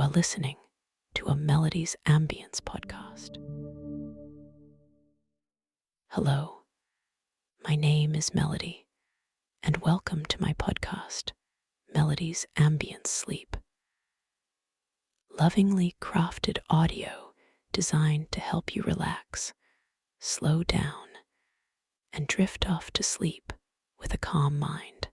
are listening to a Melody's Ambience podcast. Hello, my name is Melody, and welcome to my podcast, Melody's Ambience Sleep. Lovingly crafted audio designed to help you relax, slow down, and drift off to sleep with a calm mind.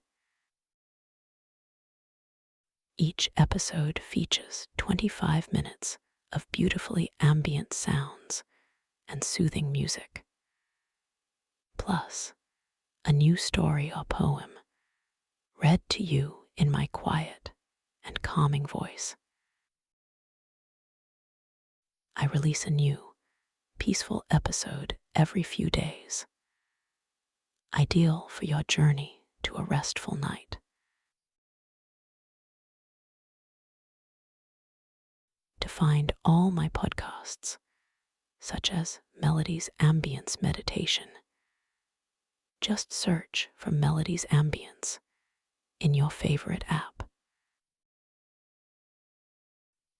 Each episode features 25 minutes of beautifully ambient sounds and soothing music, plus a new story or poem read to you in my quiet and calming voice. I release a new, peaceful episode every few days, ideal for your journey to a restful night. To find all my podcasts, such as Melody's Ambience Meditation, just search for Melody's Ambience in your favorite app.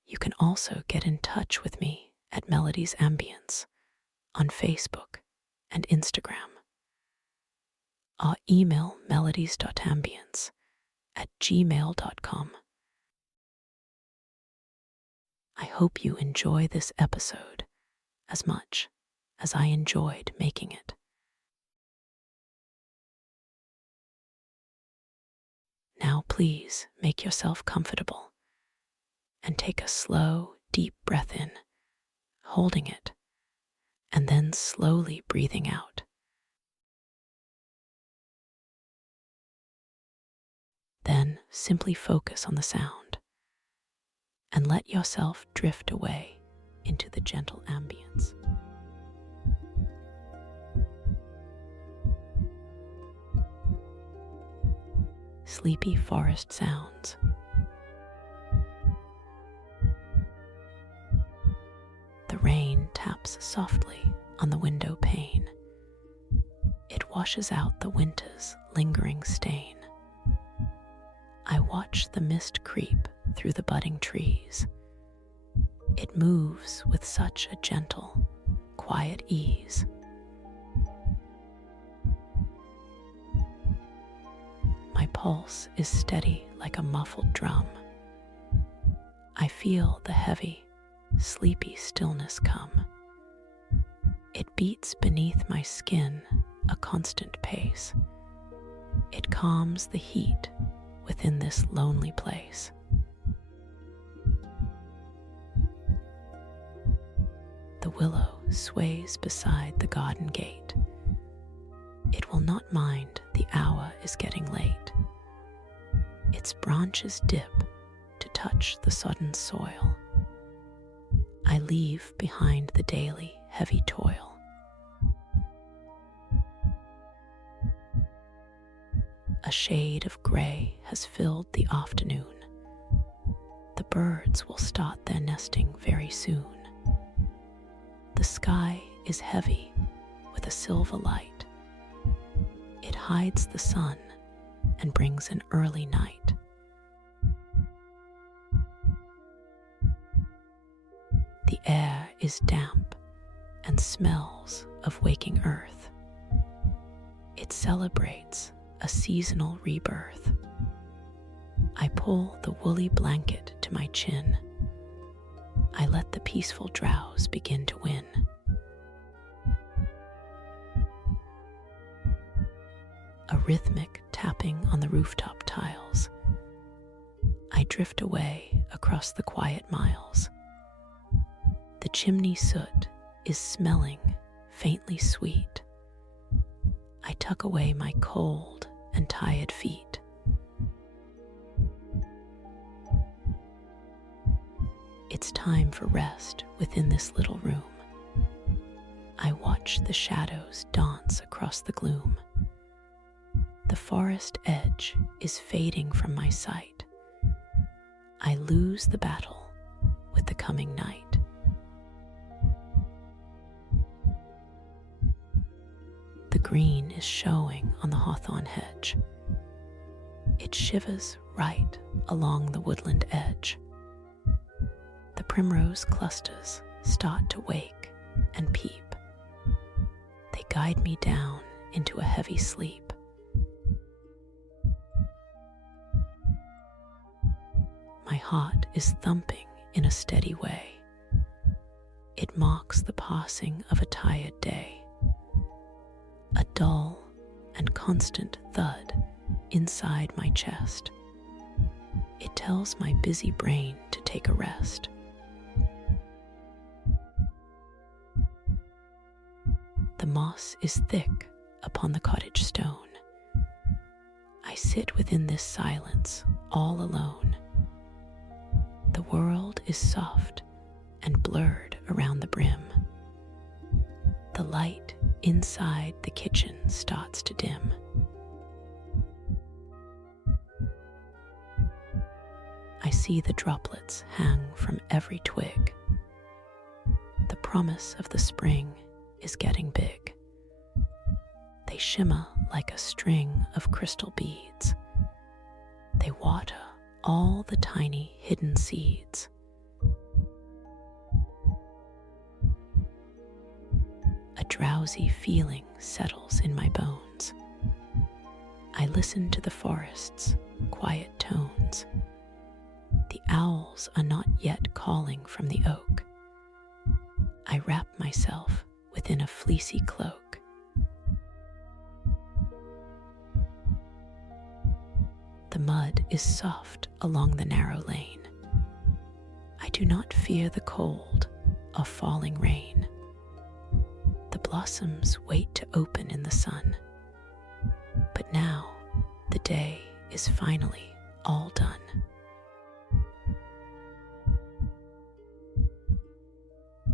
You can also get in touch with me at Melody's Ambience on Facebook and Instagram, or email melodies.ambience@gmail.com. I hope you enjoy this episode as much as I enjoyed making it. Now please make yourself comfortable and take a slow, deep breath in, holding it, and then slowly breathing out. Then simply focus on the sound and let yourself drift away into the gentle ambience. Sleepy forest sounds. The rain taps softly on the window pane. It washes out the winter's lingering stain. I watch the mist creep through the budding trees. It moves with such a gentle, quiet ease. My pulse is steady like a muffled drum. I feel the heavy, sleepy stillness come. It beats beneath my skin a constant pace. It calms the heat within this lonely place. The willow sways beside the garden gate. It will not mind the hour is getting late. Its branches dip to touch the sodden soil. I leave behind the daily heavy toil. A shade of gray has filled the afternoon. The birds will start their nesting very soon. The sky is heavy with a silver light. It hides the sun and brings an early night. The air is damp and smells of waking earth. It celebrates a seasonal rebirth. I pull the woolly blanket to my chin. I let the peaceful drowse begin to win. A rhythmic tapping on the rooftop tiles. I drift away across the quiet miles. The chimney soot is smelling faintly sweet. I tuck away my cold and tired feet. It's time for rest within this little room. I watch the shadows dance across the gloom. The forest edge is fading from my sight. I lose the battle with the coming night. The green is showing on the hawthorn hedge. It shivers right along the woodland edge. primrose clusters start to wake and peep. They guide me down into a heavy sleep. My heart is thumping in a steady way. It marks the passing of a tired day. A dull and constant thud inside my chest. It tells my busy brain to take a rest. The moss is thick upon the cottage stone. I sit within this silence all alone. The world is soft and blurred around the brim. The light inside the kitchen starts to dim. I see the droplets hang from every twig. The promise of the spring is getting big. They shimmer like a string of crystal beads. They water all the tiny hidden seeds. A drowsy feeling settles in my bones. I listen to the forest's quiet tones. The owls are not yet calling from the oak. I wrap myself within a fleecy cloak. The mud is soft along the narrow lane. I do not fear the cold or falling rain. The blossoms wait to open in the sun. But now the day is finally all done.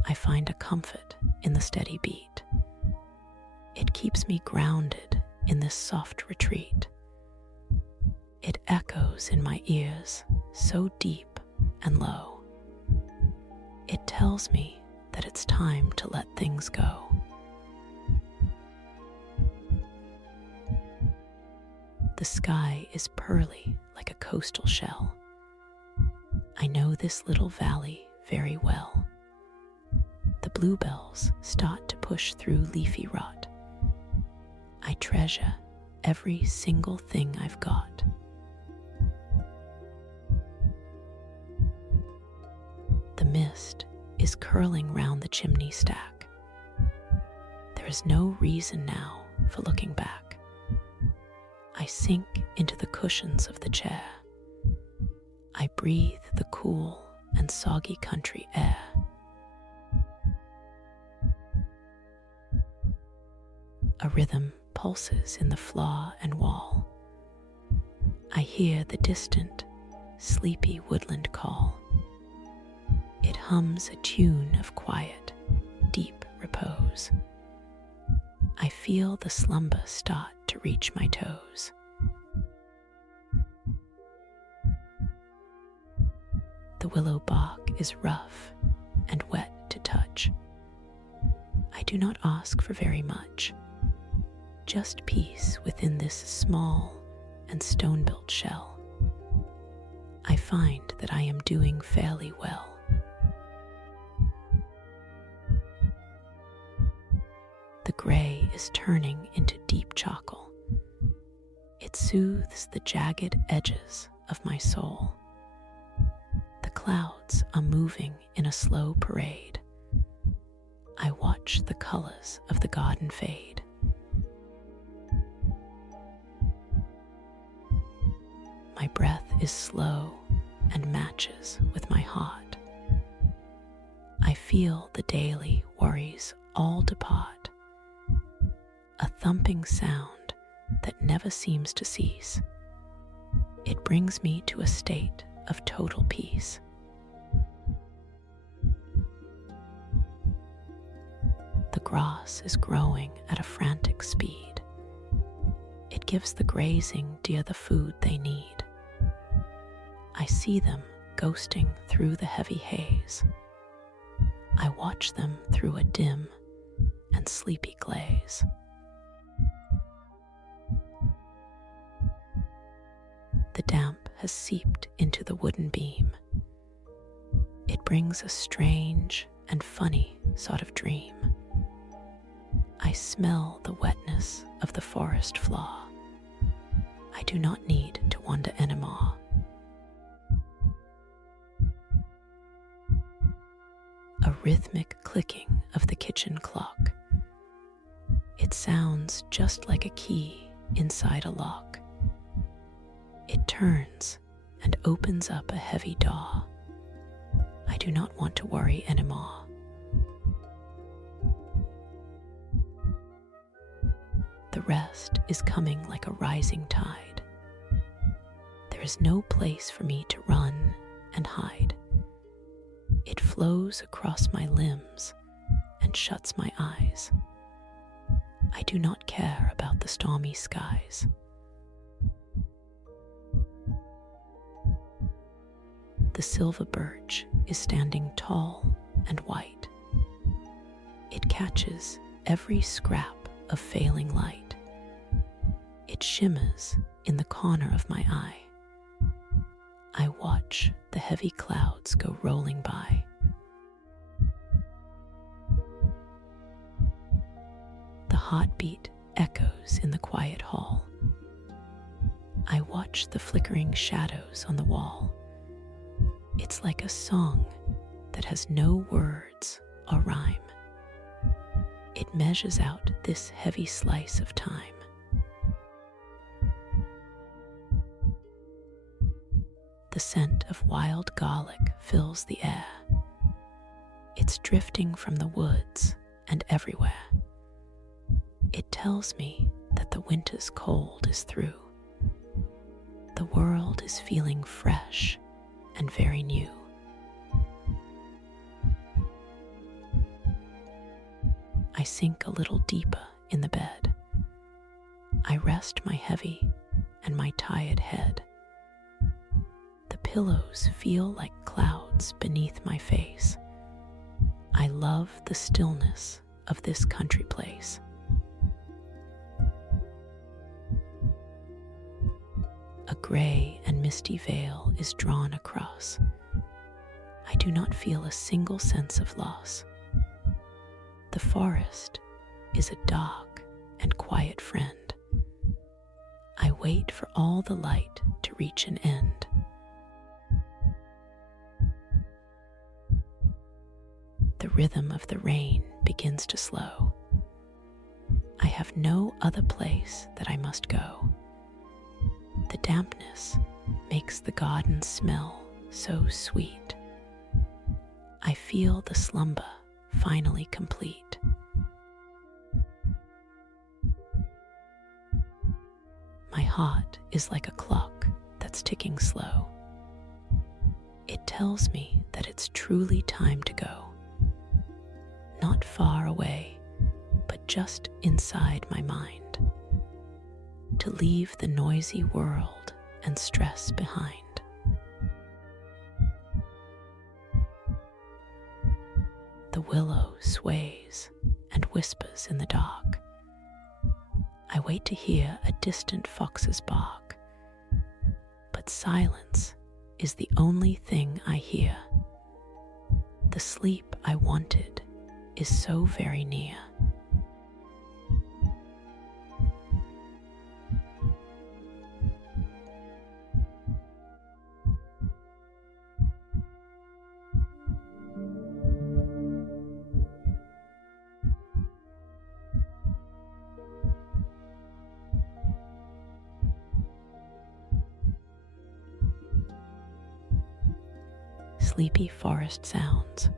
I find a comfort in the steady beat. It keeps me grounded in this soft retreat. It echoes in my ears so deep and low. It tells me that it's time to let things go. The sky is pearly like a coastal shell. I know this little valley very well. The bluebells start to push through leafy rot. I treasure every single thing I've got. The mist is curling round the chimney stack. There is no reason now for looking back. I sink into the cushions of the chair. I breathe the cool and soggy country air. A rhythm pulses in the floor and wall. I hear the distant, sleepy woodland call. It hums a tune of quiet, deep repose. I feel the slumber start to reach my toes. The willow bark is rough and wet to touch. I do not ask for very much. Just peace within this small and stone-built shell. I find that I am doing fairly well. The gray is turning into deep charcoal. It soothes the jagged edges of my soul. The clouds are moving in a slow parade. I watch the colors of the garden fade. My breath is slow and matches with my heart. I feel the daily worries all depart. A thumping sound that never seems to cease. It brings me to a state of total peace. The grass is growing at a frantic speed. It gives the grazing deer the food they need. I see them ghosting through the heavy haze. I watch them through a dim and sleepy glaze. The damp has seeped into the wooden beam. It brings a strange and funny sort of dream. I smell the wetness of the forest floor. I do not need to wander anymore. A rhythmic clicking of the kitchen clock. It sounds just like a key inside a lock. It turns and opens up a heavy door. I do not want to worry anymore. The rest is coming like a rising tide. There is no place for me to run and hide. It flows across my limbs and shuts my eyes. I do not care about the stormy skies. The silver birch is standing tall and white. It catches every scrap of failing light. It shimmers in the corner of my eye. I watch the heavy clouds go rolling by. The heartbeat echoes in the quiet hall. I watch the flickering shadows on the wall. It's like a song that has no words or rhyme. It measures out this heavy slice of time. The scent of wild garlic fills the air. It's drifting from the woods and everywhere. It tells me that the winter's cold is through. The world is feeling fresh and very new. I sink a little deeper in the bed. I rest my heavy and my tired head. The pillows feel like clouds beneath my face. I love the stillness of this country place. A gray and misty veil is drawn across. I do not feel a single sense of loss. The forest is a dark and quiet friend. I wait for all the light to reach an end. The rhythm of the rain begins to slow. I have no other place that I must go. The dampness makes the garden smell so sweet. I feel the slumber finally complete. My heart is like a clock that's ticking slow. It tells me that it's truly time to go. Not far away, but just inside my mind. To leave the noisy world and stress behind. The willow sways and whispers in the dark. I wait to hear a distant fox's bark, but silence is the only thing I hear. The sleep I wanted is so very near. Sleepy forest sounds.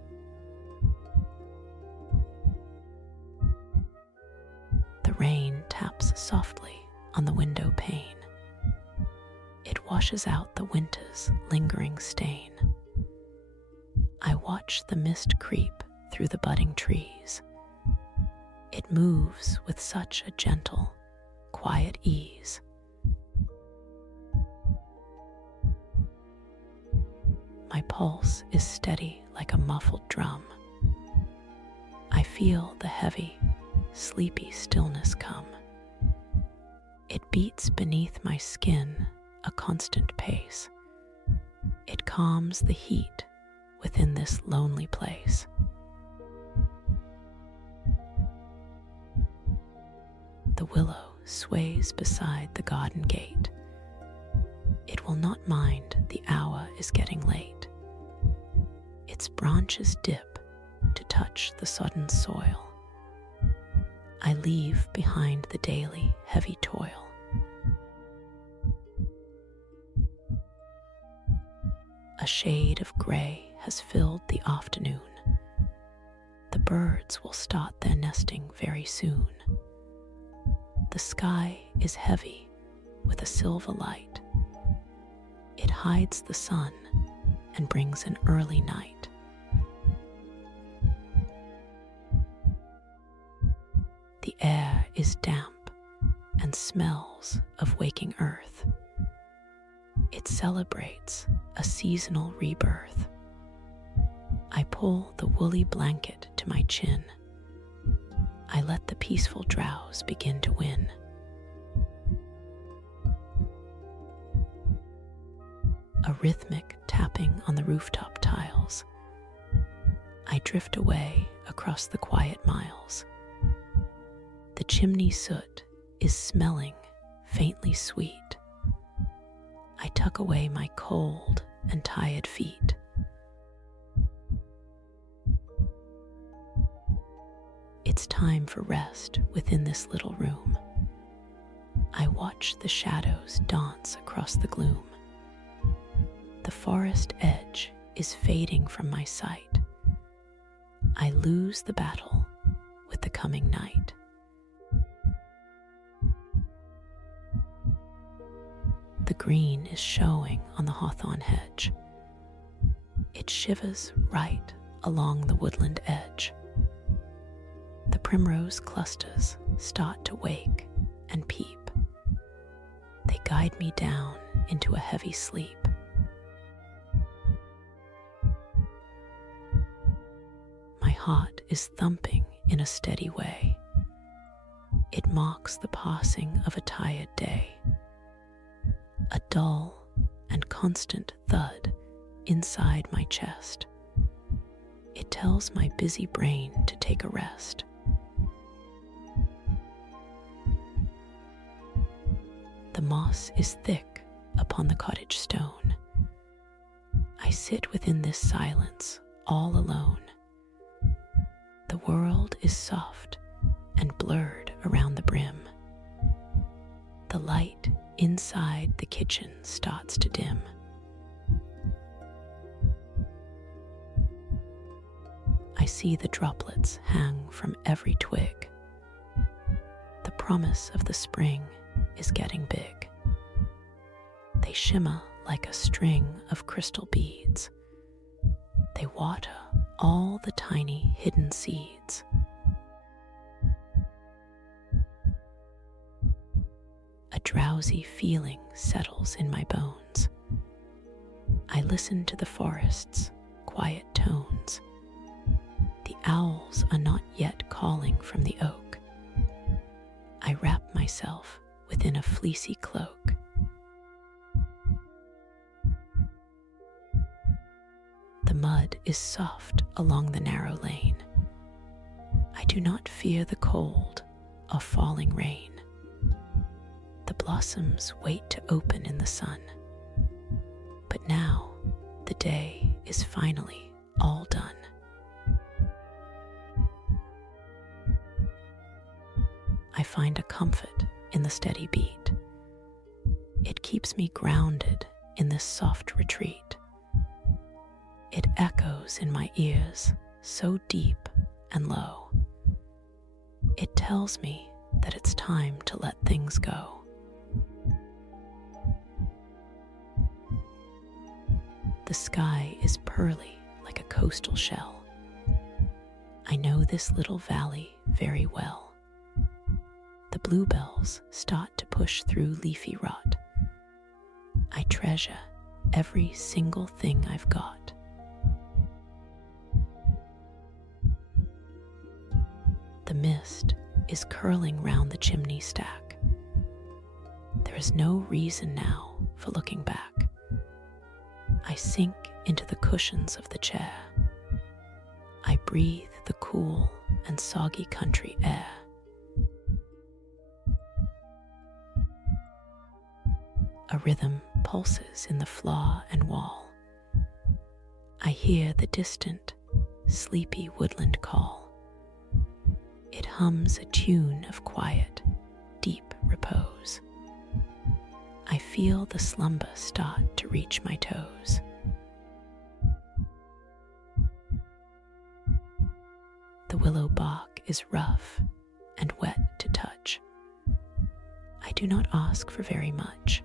The rain taps softly on the window pane. It washes out the winter's lingering stain. I watch the mist creep through the budding trees. It moves with such a gentle, quiet ease. My pulse is steady like a muffled drum. I feel the heavy, sleepy stillness come. It beats beneath my skin a constant pace. It calms the heat within this lonely place. The willow sways beside the garden gate. It will not mind the hour is getting late. Its branches dip to touch the sodden soil. I leave behind the daily heavy toil. A shade of grey has filled the afternoon. The birds will start their nesting very soon. The sky is heavy with a silver light. It hides the sun and brings an early night. The air is damp and smells of waking earth. It celebrates a seasonal rebirth. I pull the woolly blanket to my chin. I let the peaceful drowse begin to win. A rhythmic tapping on the rooftop tiles. I drift away across the quiet miles. The chimney soot is smelling faintly sweet. I tuck away my cold and tired feet. It's time for rest within this little room. I watch the shadows dance across the gloom. The forest edge is fading from my sight. I lose the battle with the coming night. The green is showing on the hawthorn hedge. It shivers right along the woodland edge. The primrose clusters start to wake and peep. They guide me down into a heavy sleep. My heart is thumping in a steady way. It marks the passing of a tired day. A dull and constant thud inside my chest. It tells my busy brain to take a rest. The moss is thick upon the cottage stone. I sit within this silence all alone. The world is soft and blurred around the brim. The light inside the kitchen starts to dim. I see the droplets hang from every twig. The promise of the spring is getting big. They shimmer like a string of crystal beads. They water all the tiny hidden seeds. A drowsy feeling settles in my bones. I listen to the forest's quiet tones. The owls are not yet calling from the oak. I wrap myself within a fleecy cloak. The mud is soft along the narrow lane. I do not fear the cold or falling rain. The blossoms wait to open in the sun. But now the day is finally all done. I find a comfort in the steady beat. It keeps me grounded in this soft retreat. It echoes in my ears so deep and low. It tells me that it's time to let things go. The sky is pearly like a coastal shell. I know this little valley very well. The bluebells start to push through leafy rot. I treasure every single thing I've got. The mist is curling round the chimney stack. There is no reason now for looking back. I sink into the cushions of the chair. I breathe the cool and soggy country air. A rhythm pulses in the floor and wall. I hear the distant, sleepy woodland call. It hums a tune of quiet, deep repose. I feel the slumber start to reach my toes. The willow bark is rough and wet to touch. I do not ask for very much,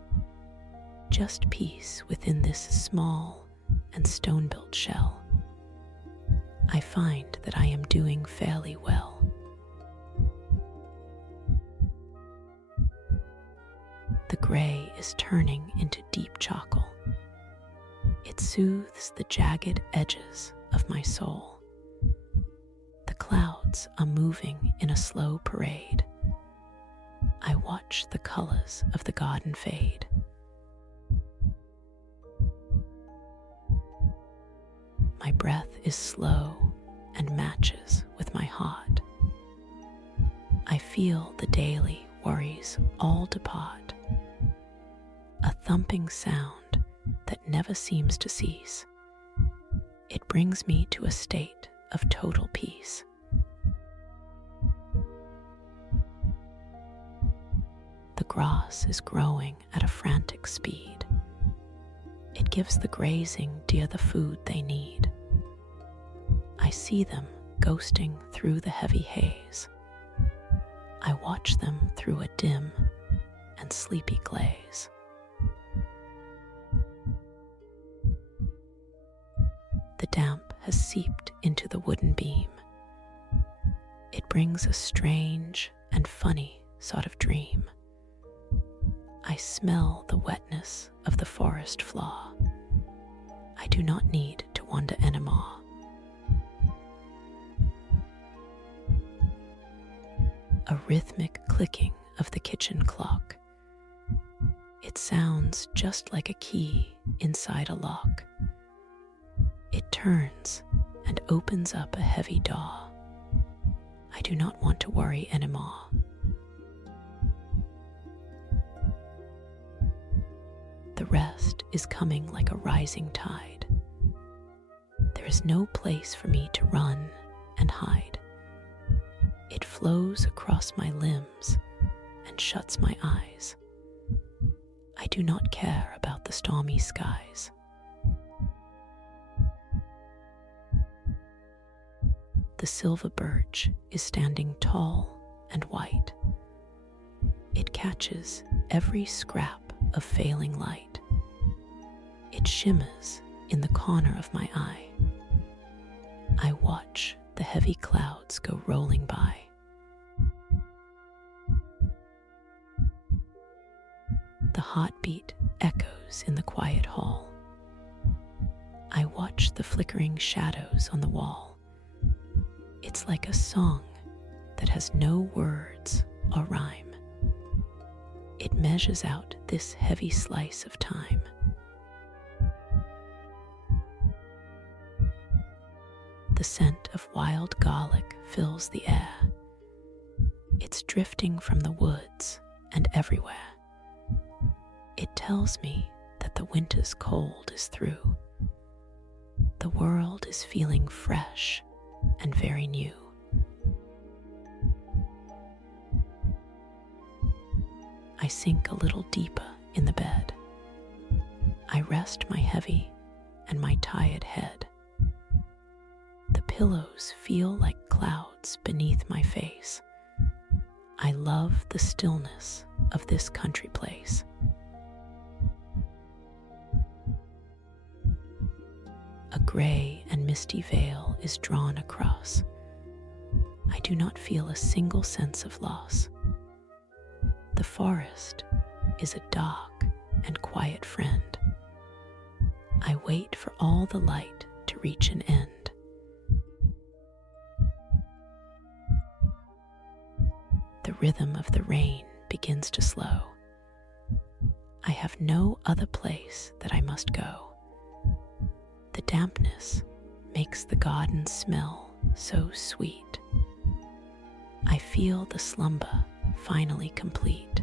just peace within this small and stone-built shell. I find that I am doing fairly well. The gray is turning into deep charcoal. It soothes the jagged edges of my soul. The clouds are moving in a slow parade. I watch the colors of the garden fade. My breath is slow and matches with my heart. I feel the daily worries all depart. A thumping sound that never seems to cease. It brings me to a state of total peace. The grass is growing at a frantic speed. It gives the grazing deer the food they need. I see them ghosting through the heavy haze. I watch them through a dim and sleepy glaze. The damp has seeped into the wooden beam. It brings a strange and funny sort of dream. I smell the wetness of the forest floor. I do not need to wander anymore. A rhythmic clicking of the kitchen clock. It sounds just like a key inside a lock. It turns and opens up a heavy door. I do not want to worry anymore. The rest is coming like a rising tide. There is no place for me to run and hide. It flows across my limbs and shuts my eyes. I do not care about the stormy skies. The silver birch is standing tall and white. It catches every scrap of failing light. It shimmers in the corner of my eye. I watch the heavy clouds go rolling by. The heartbeat echoes in the quiet hall. I watch the flickering shadows on the wall. It's like a song that has no words or rhyme. It measures out this heavy slice of time. The scent of wild garlic fills the air. It's drifting from the woods and everywhere. It tells me that the winter's cold is through. The world is feeling fresh and very new. I sink a little deeper in the bed. I rest my heavy and my tired head. The pillows feel like clouds beneath my face. I love the stillness of this country place. A gray and misty veil is drawn across. I do not feel a single sense of loss. The forest is a dark and quiet friend. I wait for all the light to reach an end. The rhythm of the rain begins to slow. I have no other place that I must go. The dampness makes the garden smell so sweet. I feel the slumber finally complete.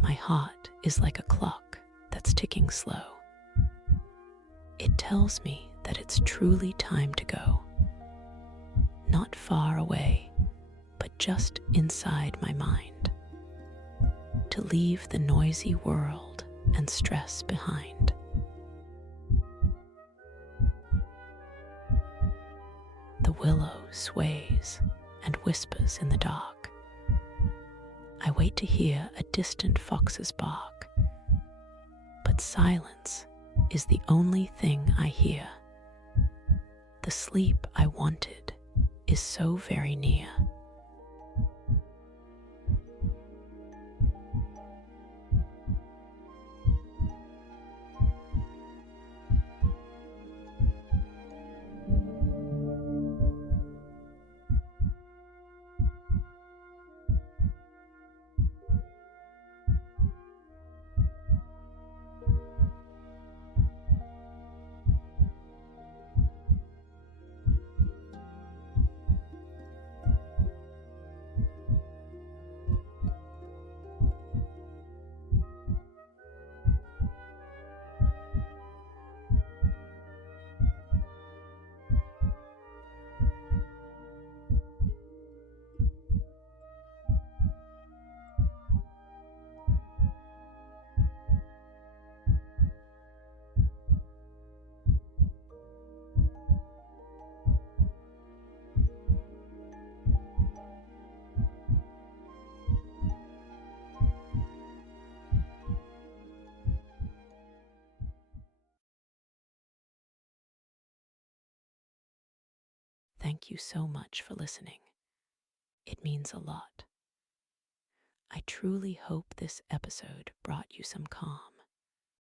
My heart is like a clock that's ticking slow. It tells me that it's truly time to go. Not far away, but just inside my mind. To leave the noisy world and stress behind. The willow sways and whispers in the dark. I wait to hear a distant fox's bark, but silence is the only thing I hear. The sleep I wanted is so very near. Thank you so much for listening. It means a lot. I truly hope this episode brought you some calm.